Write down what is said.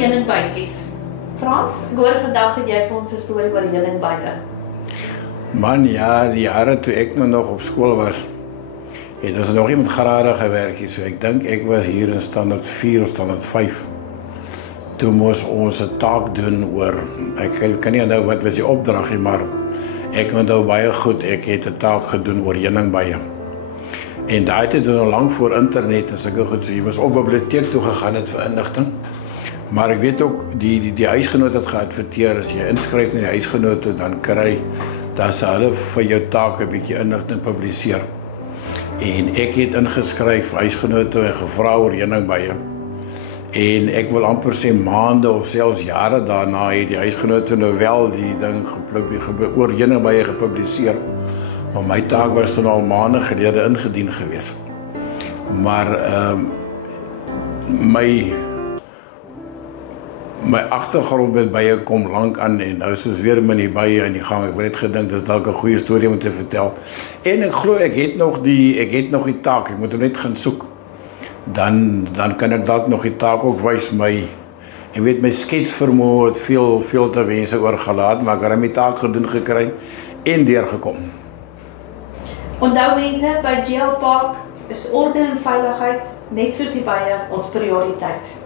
heuningbytjies. Frans, ek hoor vandag het jy vir ons 'n storie oor heuningbye. Man, ja, die jare toe ek nog op skool was, het ons nog nie met grade gewerk nie. So ek dink ek was hier in standaard 4 of standaard 5. Toe moes ons 'n taak doen oor, ek kan nie onthou wat was die opdrag nie, maar ek onthou baie goed, ek het 'n taak gedoen oor heuningbye. En daai het doen al lank voor internet en sulke goed, so jy moes op biblioteek toe gegaan het vir inligting. Maar ek weet ook, die huisgenoot het geadverteer, as jy inskryf na die huisgenote, dan kry, dan sal hulle vir jou taak 'n bietjie inligting publiseer. En ek het ingeskryf, huisgenote, en gevra oor heuningbye. En ek wil amper sê maande of selfs jare daarna het die huisgenote nou wel die ding oor heuningbye gepubliseer. Maar my taak was dan al maande gelede ingedien gewees. Maar my agtergrond met bye kom lank aan en nou is ons weer met die bye aan die gang. Ek het net gedink dis dalk 'n goeie storie om te vertel. En ek glo ek het nog die taak. Ek moet hom net gaan soek. Dan kan ek dalk nog die taak ook wys. Ek weet my sketsvermoë het veel te wense oorgelaat, maar ek het my taak gedoen gekry en deurgekom. Onthou mense, by GL Park is orde en veiligheid, net soos die bye, ons prioriteit.